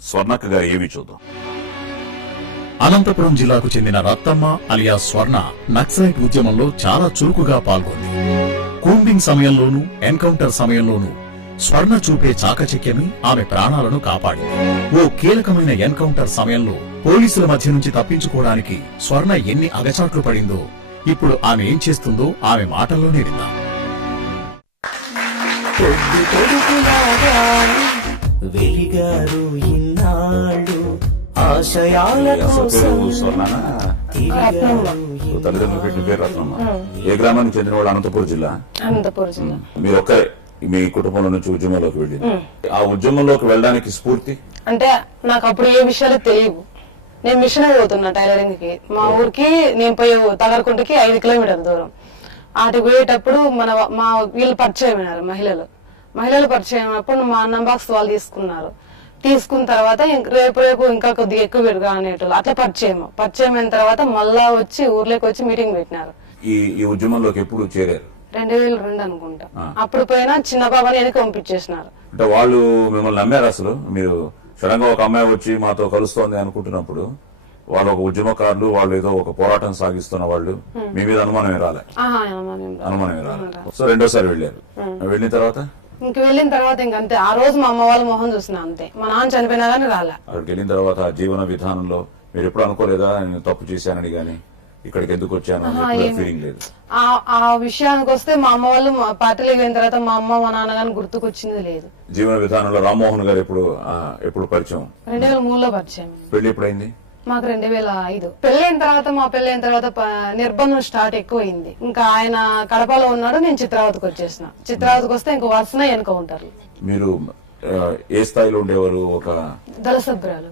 స్వర్ణక్క గారు ఏవి చూద్దాం. అనంతపురం జిల్లాకు చెందిన రత్తమ్మ అలియా స్వర్ణ నక్సలైట్ ఉద్యమంలో చాలా చురుకుగా పాల్గొంది. కూంబింగ్ సమయంలోనూ ఎన్కౌంటర్ సమయంలోనూ స్వర్ణ చూపే చాకచక్యమే ఆమె ప్రాణాలను కాపాడింది. ఓ కీలకమైన ఎన్కౌంటర్ సమయంలో పోలీసుల మధ్య నుంచి తప్పించుకోవడానికి స్వర్ణ ఎన్ని అగచాట్లు పడిందో ఇప్పుడు ఆమె ఏం చేస్తుందో ఆమె మాటల్లోనే విందాం. వెలిగారు ఇన్నాళ్ళు ఆశయాల కోసం. తల్లిదండ్రులు పెట్టిన పేరు రత్నమ్మ. ఏ గ్రామానికి చెందిన వాళ్ళు? అనంతపురం జిల్లా. మీరు ఒక్కరే మీ కుటుంబంలో నుంచి ఉద్యమంలోకి వెళ్ళింది. ఆ ఉద్యమంలోకి వెళ్ళడానికి స్ఫూర్తి అంటే నాకు అప్పుడు ఏ విషయాలు తెలియవు. నేను మిషన్ పోతున్నా టైలరింగ్ కి. మా ఊరికి నేను పోయే తగరకుంటకి 5 కిలోమీటర్ల దూరం. అటుకు పోయేటప్పుడు మా వీళ్ళు పరిచయం అయినారు. మహిళలు పరిచయం అయినప్పుడు మా అన్నం బాక్స్ వాళ్ళు తీసుకున్న తర్వాత రేపు ఇంకా కొద్దిగా ఎక్కువ పెరుగా అనేటోళ్ళు అట్లా పరిచయం అయిన తర్వాత మళ్ళా వచ్చి ఊర్లోకి వచ్చి మీటింగ్ పెట్టినారు. ఈ ఉద్యమంలోకి ఎప్పుడు చేరారు? 2002 అనుకుంటా. అప్పుడు పోయినా చిన్న బాబాని వెనక్కి పంపించేసినారు. అంటే వాళ్ళు మిమ్మల్ని నమ్మారు? అసలు మీరు సడన్ గా ఒక అమ్మాయి వచ్చి మాతో కలుస్తోంది అనుకుంటున్నప్పుడు వాళ్ళు ఒక ఉద్యమకారులు, వాళ్ళు ఏదో ఒక పోరాటం సాగిస్తున్న వాళ్ళు, మీ మీద అనుమానమే రాలే? అనుమానమే రాలే. సో రెండోసారి వెళ్ళారు. వెళ్ళిన తర్వాత ఇంకంతే. ఆ రోజు మా అమ్మ వాళ్ళ మొహం చూసినా అంతే. మా నాన్న చనిపోయినా గానీ రాలే. అక్కడికి వెళ్ళిన తర్వాత జీవన విధానంలో మీరు ఎప్పుడు అనుకోలేదా నేను తప్పు చేశానని గానీ, ఇక్కడికి ఎందుకు వచ్చాను ఫీలింగ్ లేదు? ఆ విషయానికి వస్తే మా అమ్మ వాళ్ళు పార్టీలోకి వెళ్ళిన తర్వాత మా అమ్మ మా నాన్న గానీ గుర్తుకొచ్చింది లేదు. జీవన విధానంలో రామ్మోహన్ గారు ఎప్పుడు పరిచయం? 2003లో పరిచయం. పెళ్లి ఎప్పుడైంది? మాకు 2005. మా పెళ్ళైన తర్వాత నిర్బంధం స్టార్ట్ ఎక్కువైంది. ఇంకా ఆయన కడపలో ఉన్నాడు, నేను చిత్రావతికి వచ్చేసిన. చిత్రావతికి వస్తే ఇంకా వరుసన ఎన్కౌంటర్లు. మీరు ఏ స్థాయిలో ఉండేవారు? ఒక దళ సభ్యురాలు.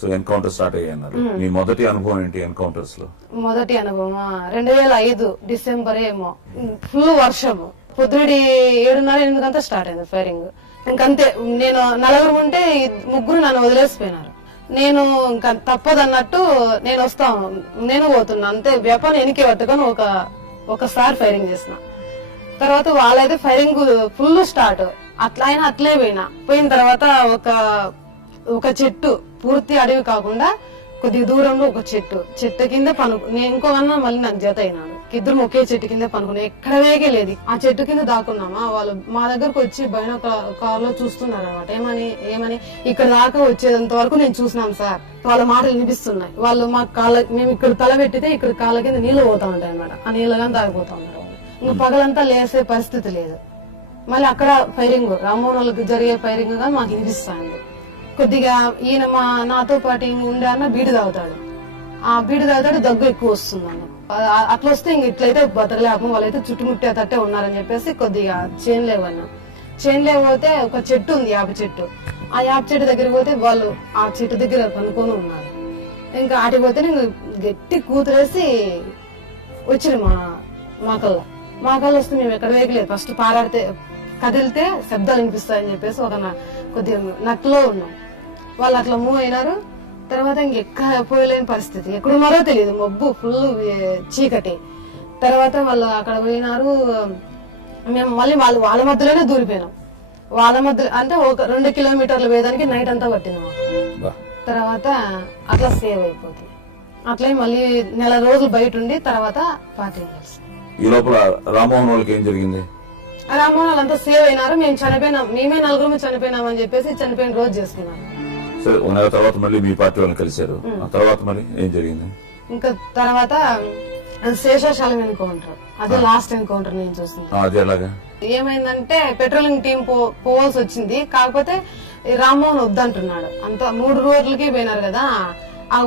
సో ఎన్కౌంటర్ స్టార్ట్ అయ్యారు. మీ మొదటి అనుభవం ఏంటి ఎన్కౌంటర్స్ లో? మొదటి అనుభవం 2005 డిసెంబర్ ఏమో. ఫుల్ వర్షము. పొద్దుడి 7:30-8 గంటల స్టార్ట్ అయింది ఫైరింగ్. ఇంకంతే. నేను 4 ఉంటే 3 నన్ను వదిలేసిపోయినారు. నేను ఇంకా తప్పదన్నట్టు నేను వస్తాను, నేను పోతున్నా అంతే. వ్యాపారం వెనక్కి పట్టుకొని ఒకసారి ఫైరింగ్ చేసిన తర్వాత వాళ్ళైతే ఫైరింగ్ ఫుల్ స్టార్ట్. అట్లే పోయిన తర్వాత ఒక చెట్టు, పూర్తి అడవి కాకుండా కొద్దిగా దూరంలో ఒక చెట్టు కింద నేను ఇంకో అన్న మళ్ళీ నాకు జత అయినాడు. ఇద్దరు ఒకే చెట్టు కింద పనుకున్నా. ఎక్కడ వేగే లేదు. ఆ చెట్టు కింద దాక్కున్నామా. వాళ్ళు మా దగ్గరకు వచ్చి బయట కార్ లో చూస్తున్నారు అనమాట. ఏమని ఇక్కడ దాకా వచ్చేంత వరకు నేను చూసినాను సార్. వాళ్ళ మాటలు వినిపిస్తున్నాయి. వాళ్ళు మా మేము ఇక్కడ తల పెట్టితే ఇక్కడ కాళ్ళ కింద నీళ్లు పోతా ఉంటాయి అనమాట. ఆ నీళ్లు కానీ తాగిపోతా ఉన్నారు. ఇంకా పగలంతా లేసే పరిస్థితి లేదు. మళ్ళీ అక్కడ ఫైరింగ్, రామ్మోహన్లకు జరిగే ఫైరింగ్ గా మాకు వినిపిస్తుంది. కొద్దిగా ఈయన నాతో పాటు ఉండే అన్న బీడి తాగుతాడు. ఆ బీడి తాగుతాడు, దగ్గు ఎక్కువ వస్తుంది అన్న. అట్లా వస్తే ఇంక ఇట్లయితే బతకలేము, వాళ్ళైతే చుట్టుముట్టేటట్టే ఉన్నారని చెప్పేసి కొద్దిగా చేన్లే పోతే ఒక చెట్టు ఉంది, యాప చెట్టు. ఆ యాప చెట్టు దగ్గరికి పోతే వాళ్ళు ఆ చెట్టు దగ్గర కనుక్కొని ఉన్నారు. ఇంకా ఆటికి పోతే నేను గట్టి కూతురేసి వచ్చిన మాకల్లా వస్తే మేము ఎక్కడ వేయలేదు. ఫస్ట్ పారాడితే కదిలితే శబ్దాలు వినిపిస్తాయని చెప్పేసి ఒక కొద్దిగా నట్లో ఉన్నాం. వాళ్ళు అట్లా మూవ్ అయినారు. తర్వాత ఇంకెక్కడ పోయలేని పరిస్థితి. ఎక్కడున్నారో తెలియదు, మబ్బు ఫుల్ చీకటి. తర్వాత వాళ్ళు అక్కడ పోయినారు. మేము మళ్ళీ వాళ్ళ మధ్యలోనే దూరిపోయినాం. వాళ్ళ మధ్య అంటే ఒక 2 కిలోమీటర్ల వేదానికి నైట్ అంతా పట్టింది మాకు. తర్వాత అట్లా సేవ్ అయిపోతుంది. అట్లే మళ్ళీ 4 రోజులు బయట ఉండి తర్వాత పార్టీ కలిసి. ఈ లోపల రామ్మోహన్ వాళ్ళకి ఏం జరిగింది? రామ్మోహన్ వాళ్ళంతా సేవ్ అయినారు. మేము చనిపోయినాం, మేమే 4 చనిపోయినామని చెప్పేసి చనిపోయిన రోజు చేసుకున్నాం. సరే, 1 నెల తర్వాత మళ్ళీ మీ పార్టీ వాళ్ళని కలిశారు. ఆ తర్వాత మరి ఏం జరిగింది? ఇంకా తర్వాత శేషాశాలం ఎన్కౌంటర్, అదే లాస్ట్ ఎన్కౌంటర్ నేను చూసింది. అది ఎలాగా? ఏమైందంటే పెట్రోలింగ్ టీం పోవాల్సి వచ్చింది. కాకపోతే రామ్మోహన్ వద్దంటున్నాడు. అంత 3 రోజులకి పోయినారు కదా.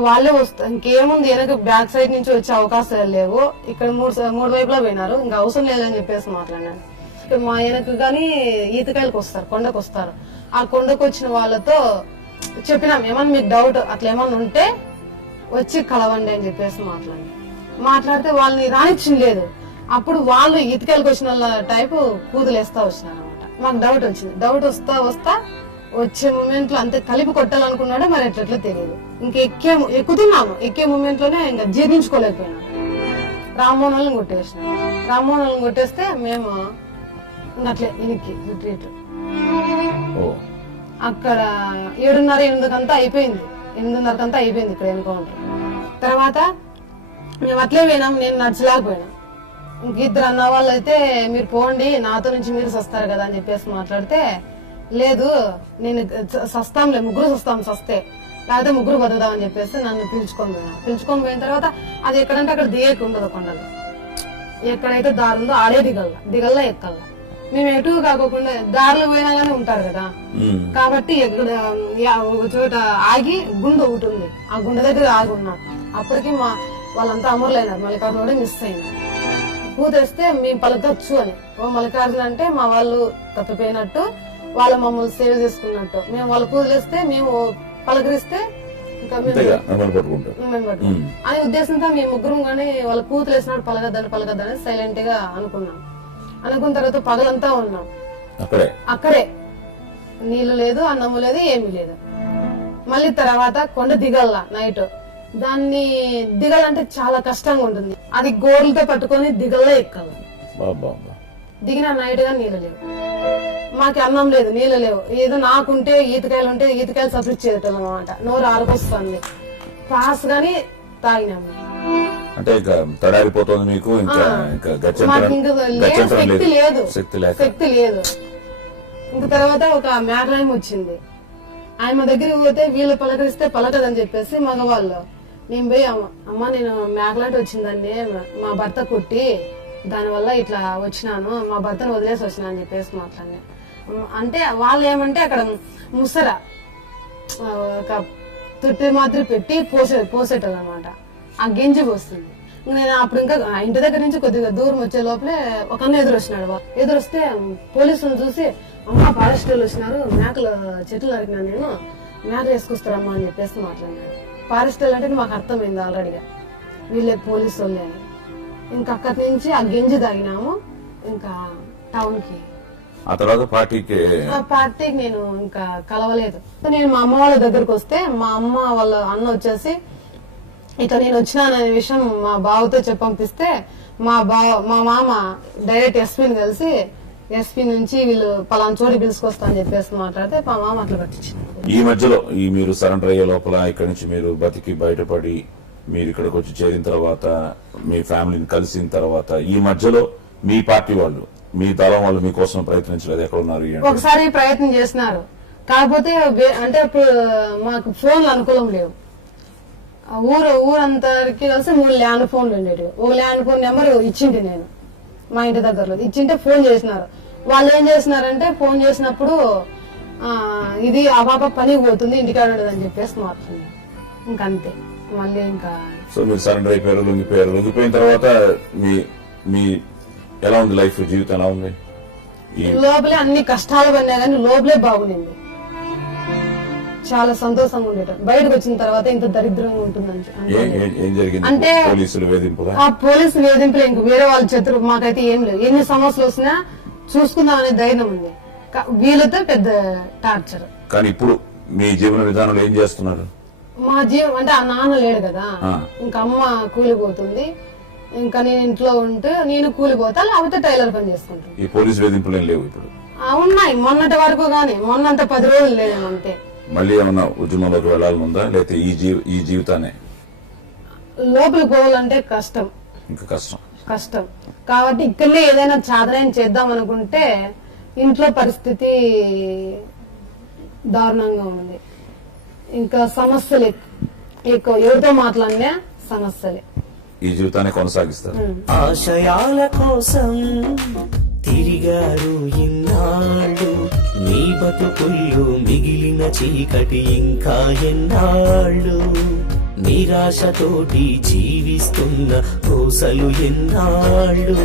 వాళ్ళే వస్తారు. ఇంకేముంది, వెనక బ్యాక్ సైడ్ నుంచి వచ్చే అవకాశాలు లేవు. ఇక్కడ 3 వైపులా పోయినారు. ఇంకా అవసరం లేదని చెప్పేసి మాట్లాడినాడు. మా వెనక గాని ఈతకాయలకు వస్తారు, కొండకు వస్తారు. ఆ కొండకు వచ్చిన వాళ్ళతో చెప్పినాం, ఏమన్నా మీకు డౌట్ అట్లా ఏమన్నా ఉంటే వచ్చి కలవండి అని చెప్పేసి మాట్లాడితే వాళ్ళని రానిచ్చింది లేదు. అప్పుడు వాళ్ళు ఇటుకలకు వచ్చిన వాళ్ళ టైపు కూతులేస్తా వచ్చినారు అనమాట. మాకు డౌట్ వచ్చింది. డౌట్ వస్తా వచ్చే మూమెంట్ లో అంతే కలిపి కొట్టాలనుకున్నాడో మరి ఎట్లా తెలియదు. ఇంకా ఎక్కుతున్నాము. ఎక్కే మూమెంట్ లోనే ఇంకా జీర్ణించుకోలేకపోయినాం. రామ్మోహన్ వాళ్ళని కొట్టేస్తే మేము అట్లే వెనక్కి రిట్రీట్. అక్కడ 7:30-8 అయిపోయింది. 8:30 అయిపోయింది ఇక్కడ ఎన్కౌంటర్. తర్వాత మేము అట్లే పోయినాం, నేను నచ్చలేకపోయినా. ఇంక ఇద్దరు అన్న వాళ్ళు అయితే మీరు పోండి, నాతో నుంచి మీరు సస్తారు కదా అని చెప్పేసి మాట్లాడితే, లేదు నేను సస్తాంలే, ముగ్గురు సస్తాం సస్తే, లేకపోతే ముగ్గురు బతుకుదామని చెప్పేసి నన్ను పిలుచుకొని పోయిన తర్వాత అది ఎక్కడంటే అక్కడ దిగేకి ఉండదు, కొండలు ఎక్కడైతే దారి ఉందో ఆడే దిగల్లా ఎక్కల్లా. మేము ఎటు కాకోకుండా దారిలో పోయినా గానీ ఉంటారు కదా, కాబట్టి ఎక్కడ ఒక చోట ఆగి గుండె ఒకటి ఉంది, ఆ గుండె దగ్గర ఆగి ఉన్నాం. అప్పటికి వాళ్ళంతా అమరులైనారు, మల్లికార్జున కూడా మిస్ అయినారు. కూతేస్తే మేము పలకొచ్చు అని, ఓ మల్లికార్జున అంటే మా వాళ్ళు తప్పిపోయినట్టు, వాళ్ళు మమ్మల్ని సేవ్ చేసుకున్నట్టు. మేము వాళ్ళు కూతులేస్తే మేము పలకరిస్తే ఇంకా అనే ఉద్దేశంతో మేము ముగ్గురం గానీ వాళ్ళ కూతురు వేసినట్టు పలకద్దని సైలెంట్ గా అనుకున్నాం. అనుకున్న తర్వాత పగలంతా ఉన్నాం అక్కడే, నీళ్లు లేదు, అన్నము లేదు, ఏమీ లేదు. మళ్ళీ తర్వాత కొండ దిగల్లా నైట్. దాన్ని దిగాలంటే చాలా కష్టంగా ఉంటుంది, అది గోర్లతో పట్టుకొని దిగల్లా ఎక్కాలి. దిగిన నైట్ గా నీళ్ళు లేవు, మాకు అన్నం లేదు, నీళ్ళు లేవు. ఏదో నాకుంటే ఈతకాయలు ఉంటే ఈతకాయలు సపరేట్ చేయటం అనమాట. నోరు ఆరుకొస్తుంది, పాస్ గాని తాగినాము. అంటే తడారిపోతుంది మీకు, శక్తి లేదు. ఇంక తర్వాత ఒక మేకలాయమ వచ్చింది, ఆయన దగ్గరికి పోతే వీళ్ళు పలకరిస్తే పలకదని చెప్పేసి మగవాళ్ళు. నేను పోయి అమ్మ నేను మేకలాంటి వచ్చిందండి, మా భర్త కొట్టి దానివల్ల ఇట్లా వచ్చినాను, మా భర్తను వదిలేసి వచ్చినా అని చెప్పేసి మాట్లాడినా. అంటే వాళ్ళు ఏమంటే అక్కడ ముసర ఒక తొట్టి మాదిరి పెట్టి పోసేటది అనమాట, ఆ గెంజి పోస్తుంది. నేను అప్పుడు ఇంకా ఇంటి దగ్గర నుంచి కొద్దిగా దూరం వచ్చే లోపలే ఒక అన్న ఎదురొచ్చినాడు. ఎదురొస్తే పోలీసులను చూసి, అమ్మ ఫారెస్ట్ వాళ్ళు వచ్చినారు, మేకలు చెట్లు నరికినా, నేను మేకలు వేసుకొస్తారమ్మా అని చెప్పేసి మాట్లాడినాడు. ఫారెస్ట్ వాళ్ళు అంటే మాకు అర్థమైంది ఆల్రెడీగా, వీళ్ళే పోలీసు వాళ్ళే అని. ఇంకా అక్కడి నుంచి ఆ గెంజి తాగినాము ఇంకా టౌన్ కి. ఆ తర్వాత పార్టీకి నేను ఇంకా కలవలేదు. నేను మా అమ్మ వాళ్ళ దగ్గరకు వస్తే మా అమ్మ వాళ్ళ అన్న వచ్చేసి ఇట్లా నేను వచ్చినాననే విషయం మా బావతో చెప్పంపిస్తే, మా మామ డైరెక్ట్ ఎస్పీని కలిసి, ఎస్పీ నుంచి వీళ్ళు పలానా చోటు పిలుచుకొస్తా అని చెప్పేసి మాట్లాడితే మా మామ అట్లా పట్టించింది. ఈ మధ్యలో మీరు సరెండర్ అయ్యే లోపల ఇక్కడ నుంచి మీరు బతికి బయటపడి మీరు ఇక్కడికి వచ్చి చేరిన తర్వాత మీ ఫ్యామిలీని కలిసిన తర్వాత ఈ మధ్యలో మీ పార్టీ వాళ్ళు, మీ దళం వాళ్ళు మీకోసం ప్రయత్నించలేదు? ఎక్కడ ఉన్నారు? ఒకసారి ప్రయత్నం చేసినారు, కాకపోతే అంటే మాకు ఫోన్లు అనుకూలం లేవు. ఊరంతరికి కలిసి 3 ల్యాండ్ ఫోన్లు ఉండేవి. ఒక ల్యాండ్ ఫోన్ నెంబర్ ఇచ్చింటి నేను మా ఇంటి దగ్గరలో, ఇచ్చింటే ఫోన్ చేసినారు. వాళ్ళు ఏం చేసినారంటే ఫోన్ చేసినప్పుడు ఇది ఆ పాప పనికి పోతుంది, ఇంటికాడ ఉండదని చెప్పేసి మాట్లాడినారు. ఇంకంతే. మళ్ళీ ఇంకా సో మీరు సరెండర్ అయిపోయారు, లొంగిపోయిన తర్వాత మీ ఎలా ఉంది లైఫ్, జీవితం ఎలా ఉంది? లోపలే అన్ని కష్టాలు పడినా కానీ లోపలే బాగుండింది, చాలా సంతోషంగా ఉండేటం. బయటకు వచ్చిన తర్వాత ఇంత దరిద్రంగా ఉంటుందని అంటే ఆ పోలీసు వేధింపులు ఇంక వేరే వాళ్ళ చేతులు మాకైతే ఏం లేదు. ఎన్ని సమస్యలు వచ్చినా చూసుకుందాం అనే ధైర్యం ఉంది, వీళ్ళతో పెద్ద టార్చర్. కానీ ఇప్పుడు మీ జీవన విధానంలో ఏం చేస్తున్నారు? మా జీవనం అంటే ఆ నాన్న లేడు కదా, ఇంకా అమ్మ కూలిపోతుంది, ఇంకా నేను ఇంట్లో ఉంటూ నేను కూలిపోతా, లేకపోతే టైలర్ పని చేసుకుంటాను. ఈ పోలీసు వేధింపులు ఏం లేవు ఇప్పుడు? ఉన్నాయి, మొన్నటి వరకు గానీ, మొన్నంత 10 రోజులు లేదేమో అంతే. మళ్ళీ ఏమన్నా ఉద్యమంలోకి వెళ్లాలనుందా, లేకపోతే ఈ జీవితాన్ని లోపలికి పోవాలంటే కష్టం, ఇంకా కష్టం కాబట్టి ఇక్కడనే ఏదైనా చాదనం చేద్దాం అనుకుంటే ఇంట్లో పరిస్థితి దారుణంగా ఉంది. ఇంకా సమస్యలు ఎక్కువ, ఎవరితో మాట్లాడినా సమస్యలే. ఈ జీవితాన్ని కొనసాగిస్తారు. ఆశయాల కోసం తిరిగారు ఇన్నాళ్ళు, నీ బతుకుల్లో మిగిలిన చీకటి ఇంకా ఎన్నాళ్ళు, నిరాశతోటి జీవిస్తున్న కోసలు ఎన్నాళ్ళు.